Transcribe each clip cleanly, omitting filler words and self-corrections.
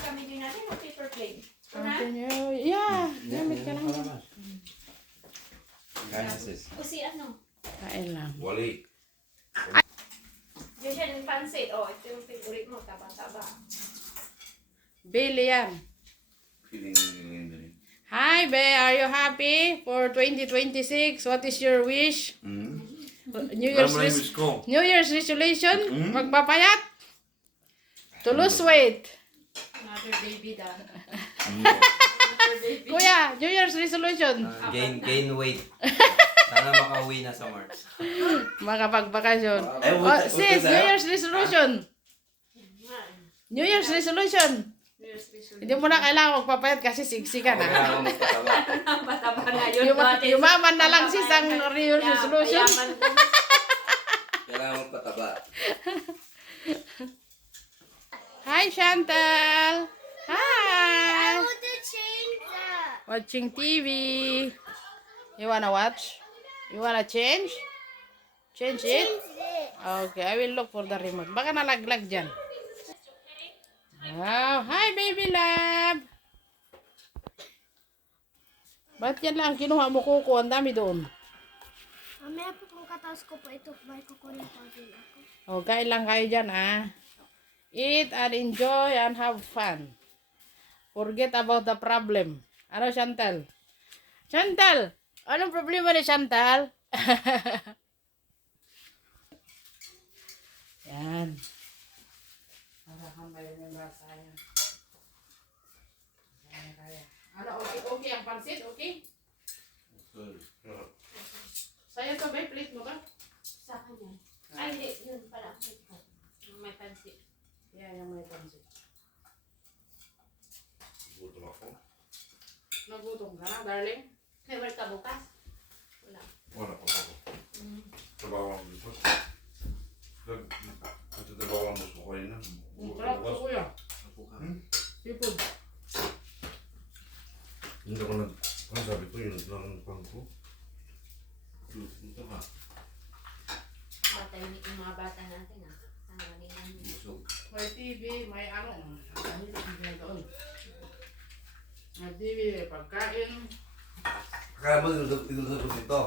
gagamitin natin o paper plate? Ito na? Yeah, gamit ka lang. Kaya sis. O si ano? Kain lang. Wali. Yung siya ng pansit. O, ito yung favorite mo. Taba-taba. Billy yan. Feeling. Hi, Be. Are you happy for 2026? What is your wish? New Year's resolution? Magpapayat? To lose weight. Another baby daw. Kuya, New Year's resolution. Gain weight. Sana makauwi na sa March. Makapagbakasyon. Eh, Oh, sis, New Year's resolution. New Year's resolution. Hindi mo na kailangan magpapayat kasi siksi ka na. Kailangan magpataba. Pataba na yun. Yumaman na lang sis ang New Year's resolution. Kailangan magpataba. Hi, Chantal. Hi. want to change that. Watching TV. You wanna watch? You wanna change? Change it? Change it. Okay, I will look for the remote. Baka nalaglag dyan. Wow. Hi, baby love. Ba't yan lang kinuha mo kuko? Ang dami doon. Mamaya po kung katapos ko po ito, may kukunin pa din ako. O, kain lang kayo dyan, ah. Eat and enjoy and have fun. Forget about the problem. Ano, Chantal? Chantal! Anong problema ni Chantal? Yan. Para kang may basa yan. Yan, kaya. Ano, okay ang pansit? Okay? Sa'yo to, ba? Plate mo ka? Sa kanya. Ay, hindi. Yun pala. Yung may pansit. Yan, yung may pansit. Gutom ako. Nagutom ka na, darling? May work ka bukas? Wala. Wala pa ako. Trabaho ang dito. Nagtatrabaho ang gusto ko yun. Sarap ko, kuya. Sipod. Hindi ako ang sabi ko yun lang ang pang ko. Ito ka. Bata yung mga bata natin ah. Sana malingan mo. Busog. May TV, may ano. May TV, may pagkain. Kaya mo tinulog ko dito.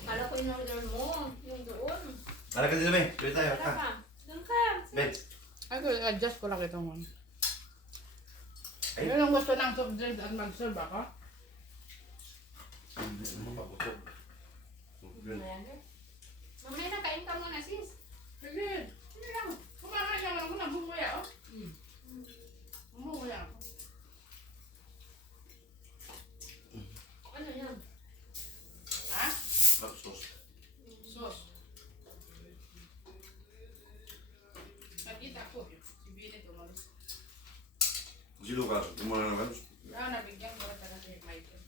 Kala ko in-order mo. Yung doon. Tara ka dito, be. Tuloy tayo. Wala Ha? ka. Doon ka. Ben. Ako, adjust ko lang itong one. Ay. Yun ang gusto ng soft drinks at mag-serve ako. Mapabusog. Mamaya na, kain ka muna sis. Sige, sige lang. Kumakain ka lang muna, bumuya, oh. Bumuya ako. Ano yan? Ha? Lapsos. Sos. Nakita ko, si Billy tumalis. Si Lucas, kumana naman. Nabigyan ko rin talaga si Michael.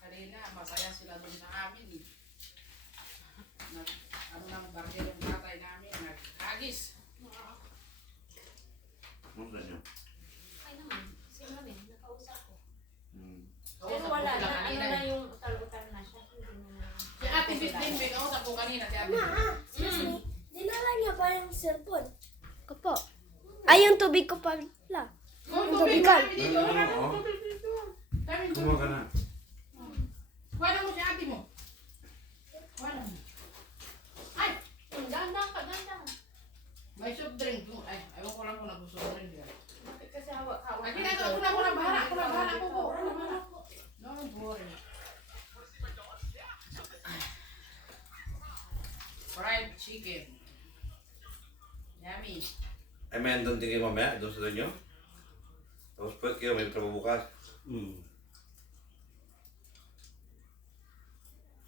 Kanina, masaya sila doon sa amin. Ano lang, barya yung tatay namin, naghagis. Ano sa inyo? Ay naman. Sino rin? Nakausap ko. Pero Kausap ko wala sila na. Ano kanina na eh. yung utal-utal na siya. Hindi na. Si Ate Bisbing, may kausap ko kanina si Ate Bisbing. Excuse me, dinala niya pa yung cellphone. Ko po. Ay, yung tubig ko pala. Kung tubig, tubig, ka. marami dito. Maraming tubig dito. Daming Kumuha tubig. ka na. Kuha mo si ate mo. Kuha mo. Ay! Dahan-dahan ka, dahan-dahan. May soft drink. Ay, ayaw ko lang kung nag-soft drink yan. Bakit kasi hawak-hawak? Ay, ginagawa ko na, ako na bahala. Ako na bahala. Don't worry. Fried chicken. Yummy. Ay, may andun din kayo mamaya, doon sa inyo. Tapos pwede kayo, may trabaho bukas.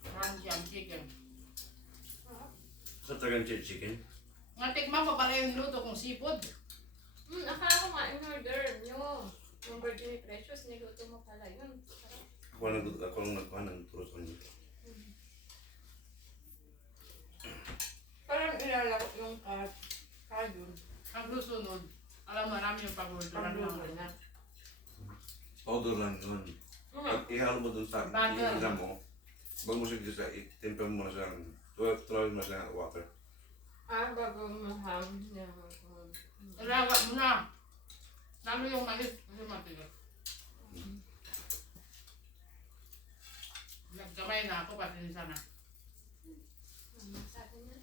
Crunchy ang chicken. Sa Tagan chicken. Nga, tikman mo pala yung luto kong sipod. Akala ko nga in-order nyo. Yung Virgin Precious, niluto mo pala yun. Sarap. Ako lang nagkuhan ng turo sa inyo. Parang ilalaro yung kajun. Ang gusto nun, alam mo namin yung pag-orderan na. Powder lang yun. Pag ihalo mo dun sa Butter. ihiram mo, bago mo siya sa itemper mo na sa Throw in my water. Bago maham. Ilaga mo na. Lalo yung mais. Kasi matigas. Nagkamay na ako, pasinsa na. Sabi niya.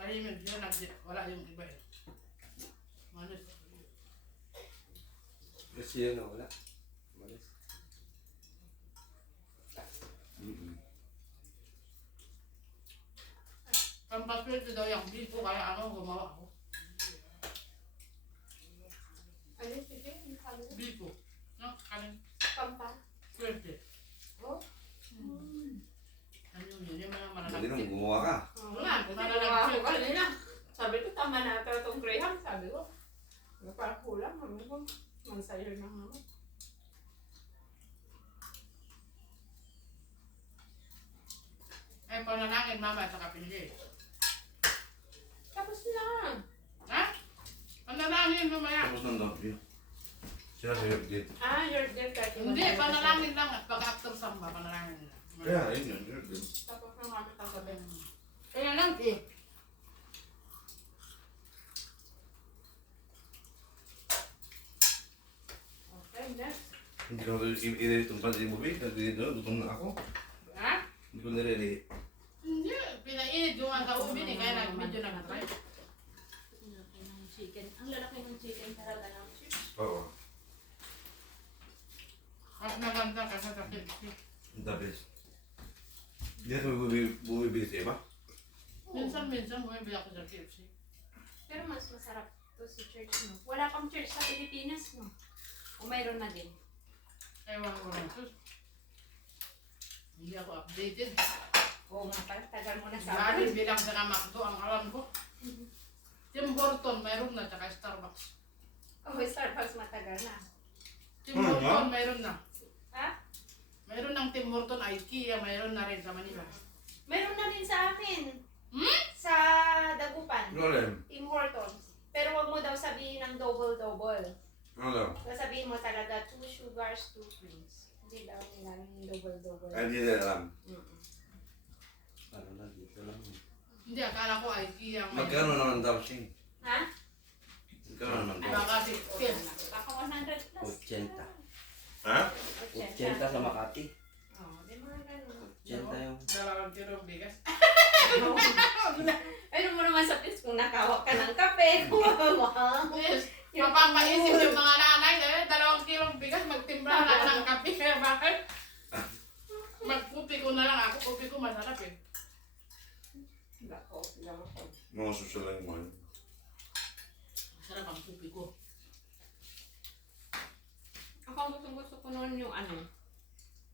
Tahimik siya, wala yung iba eh. Manis. Kasi yun, wala. Malis. Pampaswerte daw yung biko, kaya ano, gumawa ako. Ano sige? Ano sabi niya? Biko. No? Kanin. Pampa. Swerte. Oh? Ano yun? Yung mga Hindi nung malalagsit. gumawa ka. Wala, Kasi malalagsit. gumawa ko kanina. Sabi ko, tama na ito itong Graham. Sabi ko, parang kulang. Sabi ko, mansayar na naman. Eh, panalangin mama sa kapilye. Tapos na. Ha? Panalangin mamaya. Tapos nang dami. Sila sa date. You're dead. Hindi, panalangin lang at pag-after samba, panalangin lang. Yeah, ayun yun. You're good. Tapos na kami kagabi. Kaya lang eh. Okay, next. Hindi ko i-edit itong pansin mo, babe. Kasi gutom na ako. Ha? Hindi ko nire-edit. Hindi, pinainit yung ang kaubin eh, kaya nag-video nag-try. Chicken. Ang lalaki ng chicken talaga ng chips. Oo. Mas maganda kasi sa KFC. The best. Hindi na bumibili sa iba. Minsan bumibili ako sa KFC. Pero mas masarap to sa church, no? Wala pang church sa Pilipinas, no? O mayroon na din. Ewan ko lang sus. Hindi ako updated. Oo nga pala, tagal mo na sa Lalo bilang sa McDo ang alam ko. Tim Horton mayroon na, tsaka Starbucks. Oh, Starbucks matagal na. Tim Horton mayroon na. Ha? Mayroon ng Tim Horton, IKEA, mayroon na rin sa Manila. Meron na rin sa akin. Hmm? Sa Dagupan. Ano rin? Tim Hortons. Pero wag mo daw sabihin ng double-double. Ano daw? Sasabihin mo talaga 2 sugars, 2 creams. Hindi daw nila yung double-double. Ay, hindi na alam. Ano na, dito lang. Hindi, akala ko IKEA. ang Magkano naman daw siya? Ha? Magkano naman daw? Baka 60. Baka 100 plus. 80. Ha? 80 sa Makati. Oo, di mga ganun. 80 yung... Dalawang kilong bigas. Ano mo naman sa place kung nakawak ka ng kape. Wow. Yes. Mapapaisip yung mga nanay, 2 kilong bigas, magtimpla na ng kape. Kaya bakit? Magpupi ko na lang ako. Pupi ko masarap eh. Mga social lang yung mga yun. Masarap ang pupi ko. Ako ang gusto ko noon yung ano,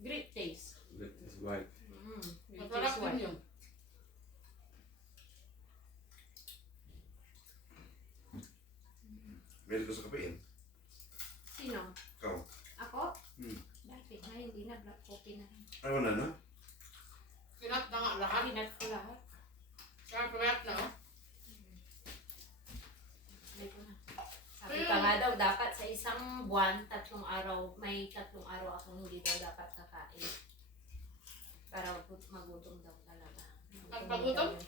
great taste. That is white. Great Masarap taste din white. yun. Meron ko sa kape yan. Sino? Ikaw. Ako? Hmm. Bakit na hindi na black coffee na lang. Ay, wala na? Pinat na nga lahat. Hinat ko lahat. Kaya pinat na. Oh. Sabi ko na. Sabi pa nga daw, dapat sa isang buwan, 3 araw, may 3 araw akong hindi daw dapat kakain. Para magutom daw talaga. At magutom?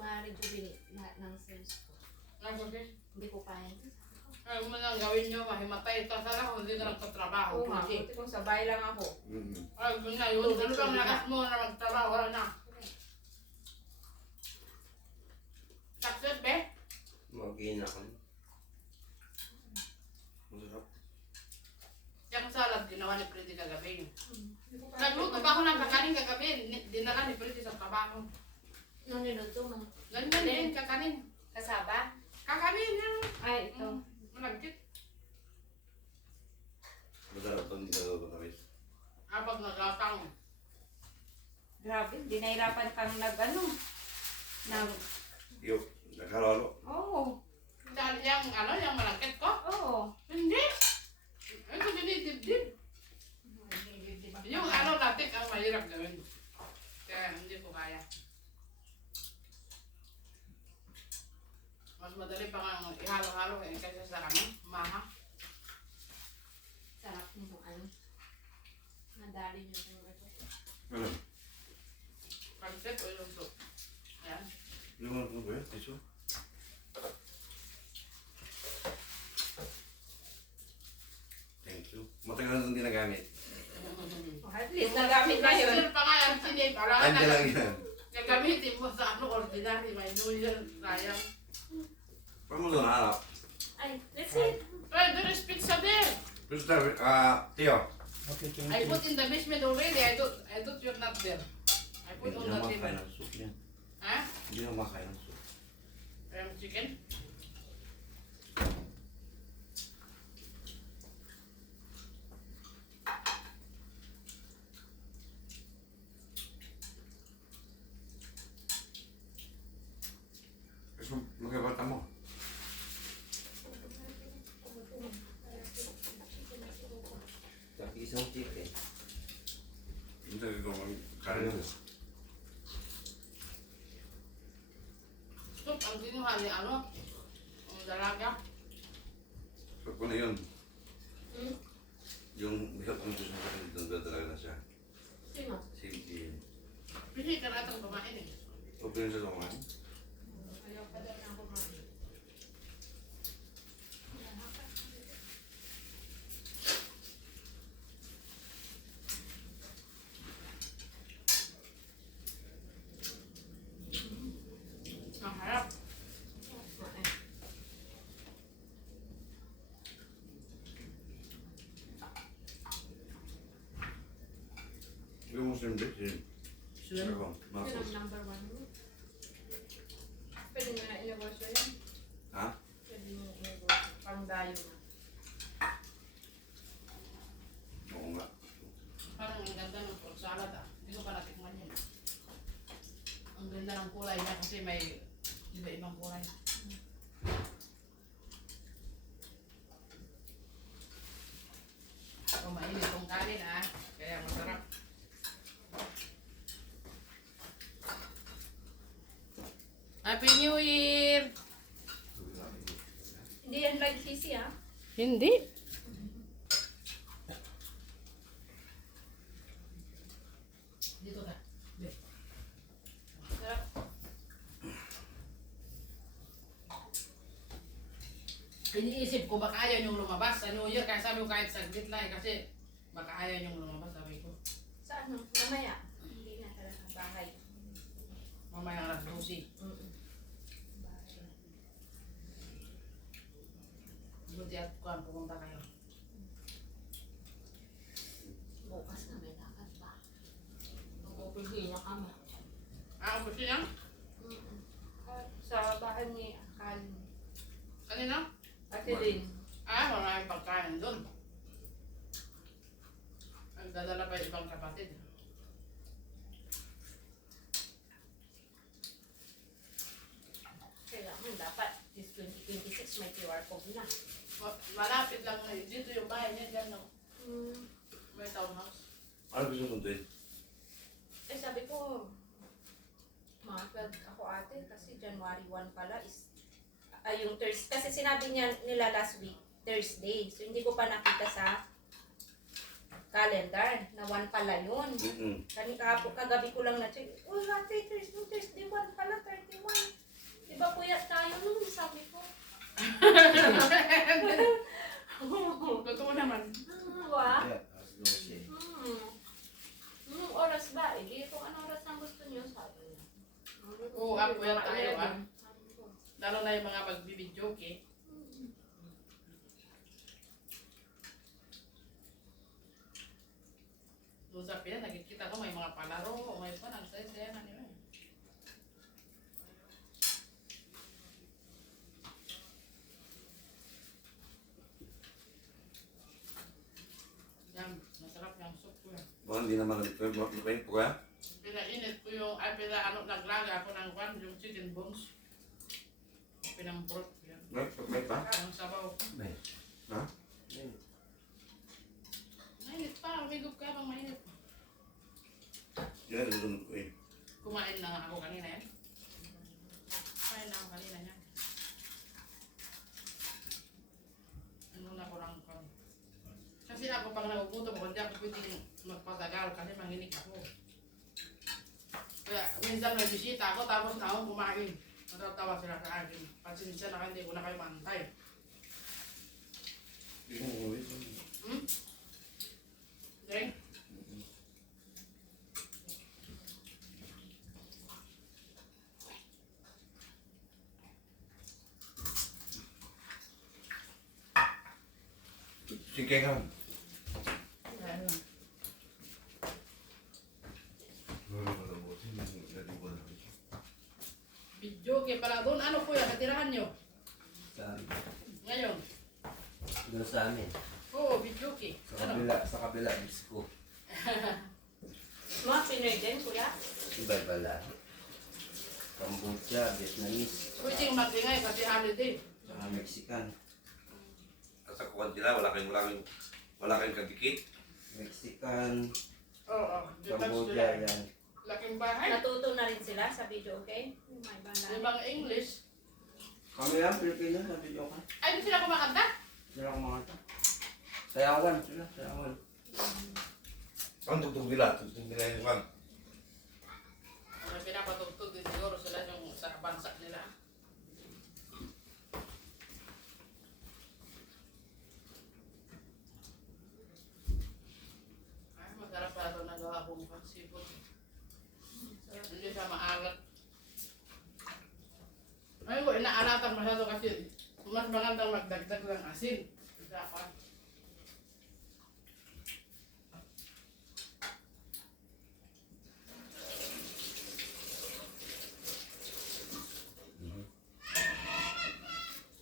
Ma-rejuvenate lahat ng cells ko. Nagulis. Hindi ko kaya. Ay, mo lang gawin nyo, mahimatay. Ito sana kung hindi ka nagtatrabaho. Oo nga, buti kung sabay lang ako. Ay, yun na yun. Ano bang lakas mo na magtrabaho? Wala na. Success, be? Mag-ina ko. Masarap. Yung salad, ginawa ni Pretty kagabi. Nagluto pa ako ng kakanin kagabi. Dinala ni Pretty sa trabaho. Nung niluto mo, Ganyan din, kakanin. kasaba? Kakanin yan. Ay, ito. Malagkit. Masarap ito, hindi na matamis. Habang naglatang. Grabe, hindi nahirapan kang nag-ano. Yung, nakaralo. Oo. Dahil yung, yung malagkit ko. Oo. Hindi. Ito dinidibdib. Yung latik ang mahirap gawin. Kaya hindi ko kaya. Mas madali pa nga ihalo-halo kaysa sa maha. Sarap. Madali nyo yung ito. Ano? Pancit o yung soup? Ayan. Yung ano ba yun? Tissue? Thank you. Matagal na hindi nagamit. Oh, at least nagamit na yun. Still pa nga ang sinip. Andiyan lang yan. Gagamitin mo sa ano ordinary. May New Year. Sayang. Paano mo doon harap? Ay, let's see. Hey, there is pizza there. Gusto, Tio. I put in the basement already. I thought you're not there. I put Hindi on na the makain table. ng soup yan. Ha? Hindi na makain ng soup. Chicken? Gusto, magkabata mo. Tapos isang chicken. Hindi ko magkain mo. Soup ang kinuha ni ano? Ang dalaga. So, kung na yun, Hmm? yung bihot ng gusto mo kasi doon talaga na siya. Sino? Sige. Pili ka natang kumain eh. Okay na siya kumain. Ayaw pa daw na kumain. Ang harap. Yung Muslim bit, yun. Sure. Ako, Yun ang mapos. number 1 mo. Pwede nyo na inegosyo yan. Ha? Pwede nyo inegosyo. Pang dayo na. Oo nga. Parang ang ganda ng fruit salad ah. Hindi ko pa natikman yun. Ang ganda ng kulay niya kasi may iba-ibang kulay. So, mainit tong kanin ah. Kaya masarap. Happy New Year! Hindi yan like sisi ha. Hindi. Dito ka. Sarap. Iniisip ko baka ayaw niyong lumabas sa New Year kaya sabi ko kahit saglit lang eh, kasi baka ayaw niyong lumabas sabi ko. Sa ano? Mamaya. Hindi na talaga bahay. Mamaya alas 12. Mm-mm. Buti at kuhan pumunta kayo. Bukas na may lakad ba? Mag-upigil na kama. Gusto niya? Sa bahay ni Akal. Kanina? Ate Lynn. Maraming pagkain doon. Nagdadala pa yung ibang kapatid. Kailangan dapat this 2026 may QR code na. Malapit lang na dito yung bahay niya dyan no. Hmm. May townhouse. Ano gusto mo doon? Eh sabi ko, makakad ako ate kasi January 1 pala is yung Thursday. Kasi sinabi niya nila last week, Thursday. So hindi ko pa nakita sa calendar na 1 pala yun. Kagabi ko lang na-check. Uy, ate, Thursday 1 pala, 31. Diba puyat tayo nun, sabi ko. Totoo naman. Wa? Yeah, alas 12. Oras ba? Eh, kung anong oras ang gusto niyo, sabi niya. Oo, puyat tayo, ah. 11. Lalo na yung mga magbibidyoke eh. Doon sa Pinas, nakikita ko may mga palaro, may pa, nagsaya-saya na nila. Yan, masarap yung soup ko yan. Baka hindi naman nalit ko. Lupain po kaya? Pinainit ko yung, naglaga ako ng kwan, yung chicken bones. Pinambrot yan. May pa? Ang sabaw. May. Ha? Mainit pa, umigop ka bang mainit. Yan, nalulunod ko eh. Kumain na nga ako kanina yan. Kumain na ako kanina yan. Ano na ko lang. Kasi ako pag nagugutom ako, hindi ako pwedeng magpasok matagal kasi manginig ako. Kaya minsan may bisita ako tapos na ako kumain. Natatawa sila sa akin. Pasensya na hindi ko na kayo maantay. Hmm? Drink? Sige nga. Ayan lang. Video kaya pala doon. Ano kuya, katirahan nyo? Sa, Ngayon. doon sa amin. Oo, video kay. Ano? Sa kabila, disco. Mga Pinoy din, kuya. Iba-iba lang. Cambodia, Vietnamese, Pwedeng mag-ingay kasi holiday. saka Mexican. Sa kuwan sila, wala kayong kadikit. Mexican, Oo, detached Cambodia, sila. yan. Laking bahay. Natuto na rin sila sa video, okay? Yung mga ibang lahat. Ibang English. Kami yan, Pilipino, sa video ka. Ay, di sila kumakanta? Sila kumangata. Sayawan sila, sayawan. Ang tugtog nila yung kan. Ang pinapatugtog din siguro sila yung sa bansa nila. Ay, masarap pala ito nagawa kong seafood. Hindi siya maalat. Ay ko, inaalatan masyado kasi mas magandang magdagdag ng asin. Isa pa.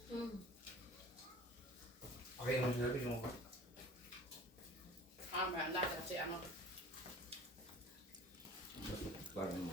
Mm. Okay naman sinabi yung May anak kasi ano. parang